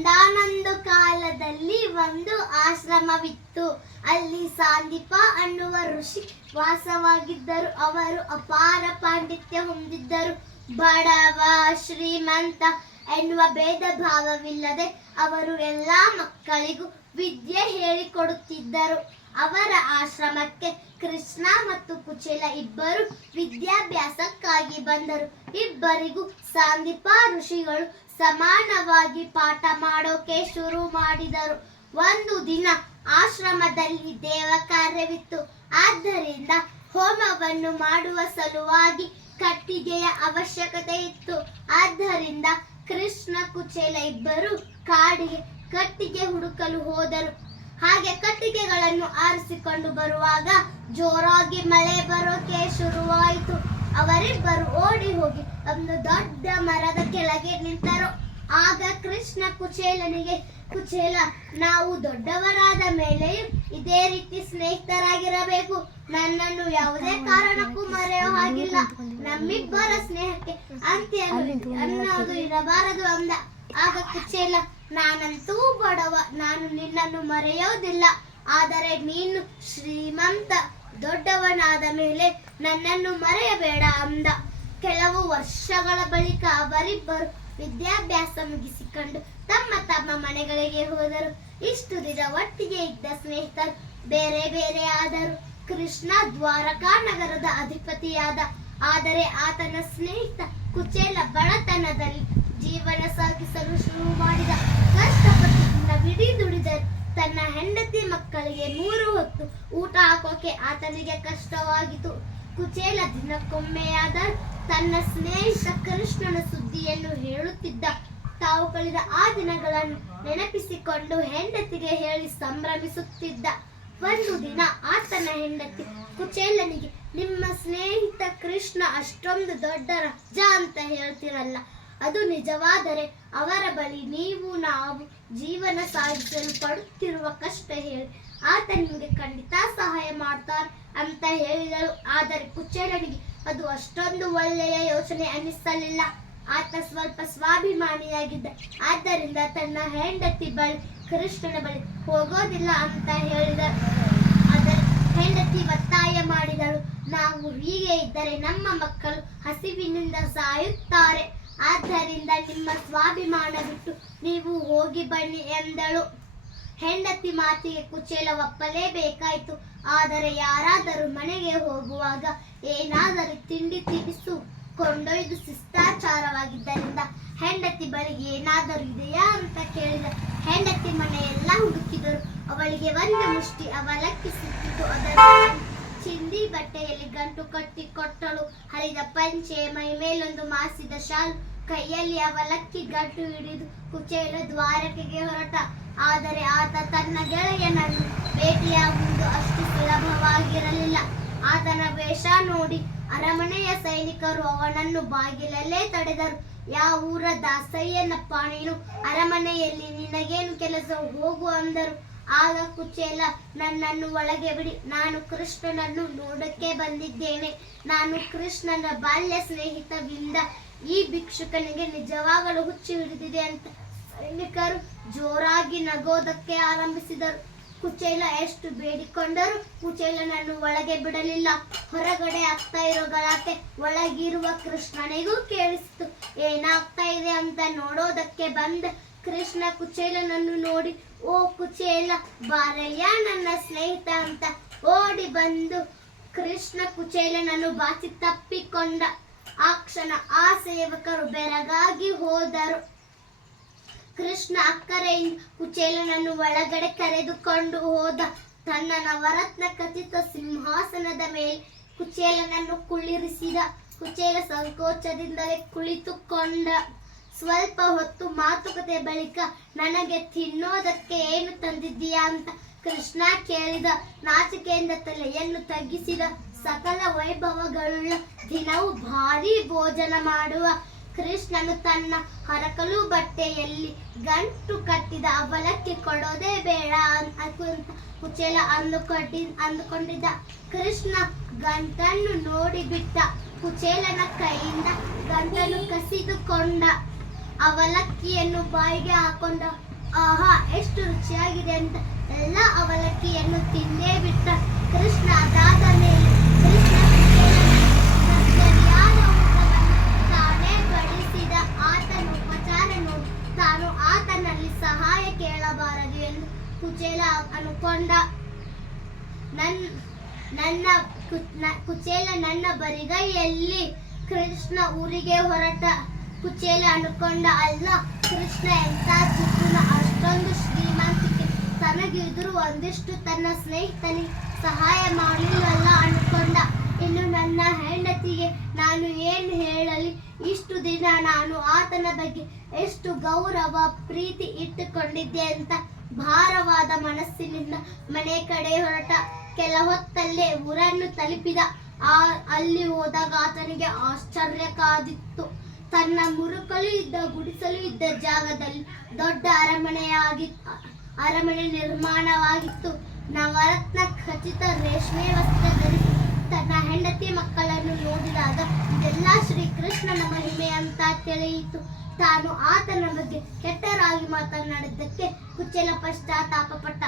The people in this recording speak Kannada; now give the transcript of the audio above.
ಒಂದಾನೊಂದು ಕಾಲದಲ್ಲಿ ಒಂದು ಆಶ್ರಮವಿತ್ತು. ಅಲ್ಲಿ ಸಾಂದೀಪ ಅನ್ನುವ ಋಷಿ ವಾಸವಾಗಿದ್ದರು. ಅವರು ಅಪಾರ ಪಾಂಡಿತ್ಯ ಹೊಂದಿದ್ದರು. ಬಡವ ಶ್ರೀಮಂತ ಎನ್ನುವ ಭೇದ ಭಾವವಿಲ್ಲದೆ ಅವರು ಎಲ್ಲ ಮಕ್ಕಳಿಗೂ ವಿದ್ಯೆ ಹೇಳಿಕೊಡುತ್ತಿದ್ದರು. ಅವರ ಆಶ್ರಮಕ್ಕೆ ಕೃಷ್ಣ ಮತ್ತು ಕುಚೇಲ ಇಬ್ಬರು ವಿದ್ಯಾಭ್ಯಾಸಕ್ಕಾಗಿ ಬಂದರು. ಇಬ್ಬರಿಗೂ ಸಾಂದೀಪ ಋಷಿಗಳು ಸಮಾನವಾಗಿ ಪಾಠ ಮಾಡೋಕೆ ಶುರು ಮಾಡಿದರು. ಒಂದು ದಿನ ಆಶ್ರಮದಲ್ಲಿ ದೇವ ಕಾರ್ಯವಿತ್ತು. ಆದ್ದರಿಂದ ಹೋಮವನ್ನು ಮಾಡುವ ಸಲುವಾಗಿ ಕಟ್ಟಿಗೆಯ ಅವಶ್ಯಕತೆ ಇತ್ತು. ಆದ್ದರಿಂದ ಕೃಷ್ಣ ಕುಚೇಲ ಇಬ್ಬರು ಕಾಡಿಗೆ ಕಟ್ಟಿಗೆ ಹುಡುಕಲು ಹೋದರು. ಹಾಗೆ ಕಟ್ಟಿಗೆಗಳನ್ನು ಆರಿಸಿಕೊಂಡು ಬರುವಾಗ ಜೋರಾಗಿ ಮಳೆ ಬರೋಕೆ ಶುರುವಾಯಿತು. ಅವರಿಬ್ಬರು ಓಡಿ ಹೋಗಿ ಒಂದು ದೊಡ್ಡ ಮರದ ಕೆಳಗೆ ನಿಂತರು. ಆಗ ಕೃಷ್ಣ ಕುಚೇಲನಿಗೆ, ಕುಚೇಲ, ನಾವು ದೊಡ್ಡವರಾದ ಮೇಲೆಯೂ ಇದೇ ರೀತಿ ಸ್ನೇಹಿತರಾಗಿರಬೇಕು. ನನ್ನನ್ನು ಯಾವುದೇ ಕಾರಣಕ್ಕೂ ಮರೆಯೋ ಹಾಗಿಲ್ಲ. ನಮ್ಮಿಬ್ಬರ ಸ್ನೇಹಕ್ಕೆ ಅಂತ್ಯ ಅನ್ನೋದು ಇರಬಾರದು ಅಂದ. ಆಗ ಕುಚೇಲ, ನಾನಂತೂ ಬಡವ, ನಾನು ನಿನ್ನನ್ನು ಮರೆಯೋದಿಲ್ಲ. ಆದರೆ ನೀನು ಶ್ರೀಮಂತ, ದೊಡ್ಡವನಾದ ಮೇಲೆ ನನ್ನನ್ನು ಮರೆಯಬೇಡ ಅಂದ. ಕೆಲವು ವರ್ಷಗಳ ಬಳಿಕ ಅವರಿಬ್ಬರು ವಿದ್ಯಾಭ್ಯಾಸ ಮುಗಿಸಿಕೊಂಡು ತಮ್ಮ ತಮ್ಮ ಮನೆಗಳಿಗೆ ಹೋದರು. ಇಷ್ಟು ದಿನ ಒಟ್ಟಿಗೆ ಇದ್ದ ಸ್ನೇಹಿತರು ಬೇರೆ ಬೇರೆ ಆದರು. ಕೃಷ್ಣ ದ್ವಾರಕಾ ನಗರದ ಅಧಿಪತಿಯಾದ. ಆದರೆ ಆತನ ಸ್ನೇಹಿತ ಕುಚೇಲ ಬಡತನದಲ್ಲಿ ಜೀವನ ಸಾಗಿಸಲು ಶುರು ಮಾಡಿದ. ಕಷ್ಟಪಟ್ಟು ದಿನವಿಡೀ ದುಡಿದರು. ತನ್ನ ಹೆಂಡತಿ ಮಕ್ಕಳಿಗೆ 3 ಹೊತ್ತು ಊಟ ಹಾಕೋಕೆ ಆತನಿಗೆ ಕಷ್ಟವಾಗಿತ್ತು. ಕುಚೇಲ ದಿನಕ್ಕೊಮ್ಮೆಯಾದರೂ ತನ್ನ ಸ್ನೇಹಿತ ಕೃಷ್ಣನ ಸುದ್ದಿಯನ್ನು ಹೇಳುತ್ತಿದ್ದ. ತಾವು ಕಳೆದ ಆ ದಿನಗಳನ್ನು ನೆನಪಿಸಿಕೊಂಡು ಹೆಂಡತಿಗೆ ಹೇಳಿ ಸಂಭ್ರಮಿಸುತ್ತಿದ್ದ. ಒಂದು ದಿನ ಆತನ ಹೆಂಡತಿ ಕುಚೇಲನಿಗೆ, ನಿಮ್ಮ ಸ್ನೇಹಿತ ಕೃಷ್ಣ ಅಷ್ಟೊಂದು ದೊಡ್ಡ ರಾಜ ಅಂತ ಹೇಳ್ತಿರಲ್ಲ, ಅದು ನಿಜವಾದರೆ ಅವರ ಬಳಿ ನೀವು ನಾವು ಜೀವನ ಸಾಗಿಸಲು ಪಡುತ್ತಿರುವ ಕಷ್ಟ ಹೇಳಿ, ಆತ ನಿಮಗೆ ಖಂಡಿತ ಸಹಾಯ ಮಾಡ್ತಾನೆ ಅಂತ ಹೇಳಿದಳು. ಆದರೆ ಕುಚೇಲನಿಗೆ ಅದು ಅಷ್ಟೊಂದು ಒಳ್ಳೆಯ ಯೋಚನೆ ಅನ್ನಿಸಲಿಲ್ಲ. ಆತ ಸ್ವಲ್ಪ ಸ್ವಾಭಿಮಾನಿಯಾಗಿದ್ದ. ಆದ್ದರಿಂದ ತನ್ನ ಹೆಂಡತಿ ಬಳಿ, ಕೃಷ್ಣನ ಬಳಿ ಹೋಗೋದಿಲ್ಲ ಅಂತ ಹೇಳಿದ. ಆದರೆ ಹೆಂಡತಿ ಒತ್ತಾಯ ಮಾಡಿದಳು, ನಾವು ಹೀಗೆ ಇದ್ದರೆ ನಮ್ಮ ಮಕ್ಕಳು ಹಸಿವಿನಿಂದ ಸಾಯುತ್ತಾರೆ. ಆದ್ದರಿಂದ ನಿಮ್ಮ ಸ್ವಾಭಿಮಾನ ಬಿಟ್ಟು ನೀವು ಹೋಗಿ ಬನ್ನಿ ಎಂದಳು. ಹೆಂಡತಿ ಮಾತಿಗೆ ಕುಚೇಲ ಒಪ್ಪಲೇಬೇಕಾಯಿತು. ಆದರೆ ಯಾರಾದರೂ ಮನೆಗೆ ಹೋಗುವಾಗ ಏನಾದರೂ ತಿಂಡಿ ತಿನಿಸು ಕೊಂಡೊಯ್ದು ಶಿಷ್ಟಾಚಾರವಾಗಿದ್ದರಿಂದ ಹೆಂಡತಿ ಬಳಿ ಏನಾದರೂ ಇದೆಯಾ ಅಂತ ಕೇಳಿದ. ಹೆಂಡತಿ ಮನೆಯೆಲ್ಲ ಹುಡುಕಿದರು. ಅವಳಿಗೆ ಒಂದು ಮುಷ್ಟಿ ಅವಲಕ್ಕಿ ಸಿಕ್ಕಿತು. ಅದನ್ನು ಚಿಂದಿ ಬಟ್ಟೆಯಲ್ಲಿ ಗಂಟು ಕಟ್ಟಿ ಕೊಟ್ಟಳು. ಹರಿದ ಪಂಚೆ, ಮೈ ಮೇಲೊಂದು ಮಾಸಿದ ಶಾಲು, ಕೈಯಲ್ಲಿ ಅವಲಕ್ಕಿ ಗಂಟು ಹಿಡಿದು ಕುಚೇಲ ದ್ವಾರಕೆಗೆ ಹೊರಟ. ಆದರೆ ಆತ ತನ್ನ ಗೆಳೆಯನನ್ನು ಭೇಟಿಯಾಗುವುದು ಅಷ್ಟು ಸುಲಭವಾಗಿರಲಿಲ್ಲ. ಆತನ ವೇಷ ನೋಡಿ ಅರಮನೆಯ ಸೈನಿಕರು ಅವನನ್ನು ಬಾಗಿಲಲ್ಲೇ ತಡೆದರು. ಯಾವ ಊರ ದಾಸಯ್ಯನಪ್ಪ ನೀನು? ಅರಮನೆಯಲ್ಲಿ ನಿನಗೇನು ಕೆಲಸ? ಹೋಗು ಅಂದರು. ಆಗ ಕುಚೇಲ, ನನ್ನನ್ನು ಒಳಗೆ ಬಿಡಿ, ನಾನು ಕೃಷ್ಣನನ್ನು ನೋಡಕ್ಕೆ ಬಂದಿದ್ದೇನೆ. ನಾನು ಕೃಷ್ಣನ ಬಾಲ್ಯ ಸ್ನೇಹಿತವಿಂದ ಈ ಭಿಕ್ಷುಕನಿಗೆ ನಿಜವಾಗಲೂ ಹುಚ್ಚು ಹಿಡಿದಿದೆ ಅಂತ ಸೈನಿಕರು ಜೋರಾಗಿ ನಗೋದಕ್ಕೆ ಆರಂಭಿಸಿದರು. ಕುಚೇಲ ಎಷ್ಟು ಬೇಡಿಕೊಂಡರೂ ಕುಚೇಲನನ್ನು ಒಳಗೆ ಬಿಡಲಿಲ್ಲ. ಹೊರಗಡೆ ಆಗ್ತಾ ಇರೋ ಗಲಾಟೆ ಒಳಗಿರುವ ಕೃಷ್ಣನಿಗೂ ಕೇಳಿಸಿತು. ಏನಾಗ್ತಾ ಇದೆ ಅಂತ ನೋಡೋದಕ್ಕೆ ಬಂದ ಕೃಷ್ಣ ಕುಚೇಲನನ್ನು ನೋಡಿ, ಓ ಕುಚೇಲ, ಬಾರಯ್ಯ ನನ್ನ ಸ್ನೇಹಿತ ಅಂತ ಓಡಿ ಬಂದು ಕೃಷ್ಣ ಕುಚೇಲನನ್ನು ಬಾಚಿ ತಪ್ಪಿಕೊಂಡ. ಆ ಕ್ಷಣ ಆ ಸೇವಕರು ಬೆರಗಾಗಿ ಹೋದರು. ಕೃಷ್ಣ ಅಕ್ಕರೆಯಿಂದ ಕುಚೇಲನನ್ನು ಒಳಗಡೆ ಕರೆದುಕೊಂಡು ಹೋದ. ತನ್ನ ನವರತ್ನ ಖಚಿತ ಸಿಂಹಾಸನದ ಮೇಲೆ ಕುಚೇಲನನ್ನು ಕುಳ್ಳಿರಿಸಿದ. ಕುಚೇಲ ಸಂಕೋಚದಿಂದಲೇ ಕುಳಿತುಕೊಂಡ. ಸ್ವಲ್ಪ ಹೊತ್ತು ಮಾತುಕತೆ ಬಳಿಕ, ನನಗೆ ತಿನ್ನೋದಕ್ಕೆ ಏನು ತಂದಿದ್ದೀಯಾ ಅಂತ ಕೃಷ್ಣ ಕೇಳಿದ. ನಾಚಿಕೆಯಿಂದ ತಲೆಯನ್ನು ತಗ್ಗಿಸಿದ. ಸಕಲ ವೈಭವಗಳುಳ್ಳ ದಿನವೂ ಭಾರೀ ಭೋಜನ ಮಾಡುವ ಕೃಷ್ಣನು ತನ್ನ ಹರಕಲು ಬಟ್ಟೆಯಲ್ಲಿ ಗಂಟು ಕಟ್ಟಿದ ಅವಲಕ್ಕಿ ಕೊಡೋದೇ ಬೇಡ ಅಂತ ಕುಚೇಲ ಅಂದುಕೊಂಡಿದ್ದ. ಕೃಷ್ಣ ಗಂಟನ್ನು ನೋಡಿ ಬಿಟ್ಟ. ಕುಚೇಲನ ಕೈಯಿಂದ ಗಂಟನ್ನು ಕಸಿದುಕೊಂಡ. ಅವಲಕ್ಕಿಯನ್ನು ಬಾಯಿಗೆ ಹಾಕೊಂಡ. ಆಹಾ, ಎಷ್ಟು ರುಚಿಯಾಗಿದೆ ಅಂತ ಎಲ್ಲ ಅವಲಕ್ಕಿಯನ್ನು ತಿಂದೇ ಬಿಟ್ಟ. ಕೃಷ್ಣ ಅದಾದ ಮೇಲೆ ಕೃಷ್ಣ ಸರಿಯಾದ ಊಟವನ್ನು ತಾನೇ ಬಡಿಸಿದ. ಆತನ ಉಪಚಾರ ನೋಡಿ ತಾನು ಆತನಲ್ಲಿ ಸಹಾಯ ಕೇಳಬಾರದು ಎಂದು ಕುಚೇಲ ಅನುಕೊಂಡ. ಕುಚೇಲ ನನ್ನ ಬರಿಗೈಯಲ್ಲಿ ಕೃಷ್ಣ ಊರಿಗೆ ಹೊರಟ. ಕುಚೇಲ ಅನುಕೊಂಡ, ಅಲ್ಲ, ಕೃಷ್ಣ ಎಂತ ಚಿಕ್ಕನ, ಅಷ್ಟೊಂದು ಶ್ರೀಮಂತಿಕೆ ತನಗಿದ್ರು ಒಂದಿಷ್ಟು ತನ್ನ ಸ್ನೇಹಿತನಿಗೆ ಸಹಾಯ ಮಾಡಲಿಲ್ಲಲ್ಲ ಅನುಕೊಂಡ. ಇನ್ನು ನನ್ನ ಹೆಂಡತಿಗೆ ನಾನು ಏನು ಹೇಳಲಿ? ಇಷ್ಟು ದಿನ ನಾನು ಆತನ ಬಗ್ಗೆ ಎಷ್ಟು ಗೌರವ ಪ್ರೀತಿ ಇಟ್ಟುಕೊಂಡಿದ್ದೆ ಅಂತ ಭಾರವಾದ ಮನಸ್ಸಿನಿಂದ ಮನೆ ಕಡೆ ಹೊರಟ. ಕೆಲ ಹೊತ್ತಲ್ಲೇ ಊರನ್ನು ತಲುಪಿದ. ಅಲ್ಲಿ ಹೋದಾಗ ಆತನಿಗೆ ಆಶ್ಚರ್ಯ ಕಾದಿತ್ತು. ತನ್ನ ಮುರುಕಲು ಇದ್ದ ಗುಡಿಸಲು ಇದ್ದ ಜಾಗದಲ್ಲಿ ದೊಡ್ಡ ಅರಮನೆ ನಿರ್ಮಾಣವಾಗಿತ್ತು. ನವರತ್ನ ಖಚಿತ ರೇಷ್ಮೆ ವಸ್ತ್ರ ಧರಿಸಿ ತನ್ನ ಹೆಂಡತಿ ಮಕ್ಕಳನ್ನು ನೋಡಿದಾಗ ಇದೆಲ್ಲ ಶ್ರೀಕೃಷ್ಣನ ಮಹಿಮೆ ಅಂತ ತಿಳಿಯಿತು. ತಾನು ಆತನ ಬಗ್ಗೆ ಕೆಟ್ಟರಾಗಿ ಮಾತನಾಡಿದ್ದಕ್ಕೆ ಕುಚೇಲ ಪಶ್ಚಾತ್ತಾಪ ಪಟ್ಟ.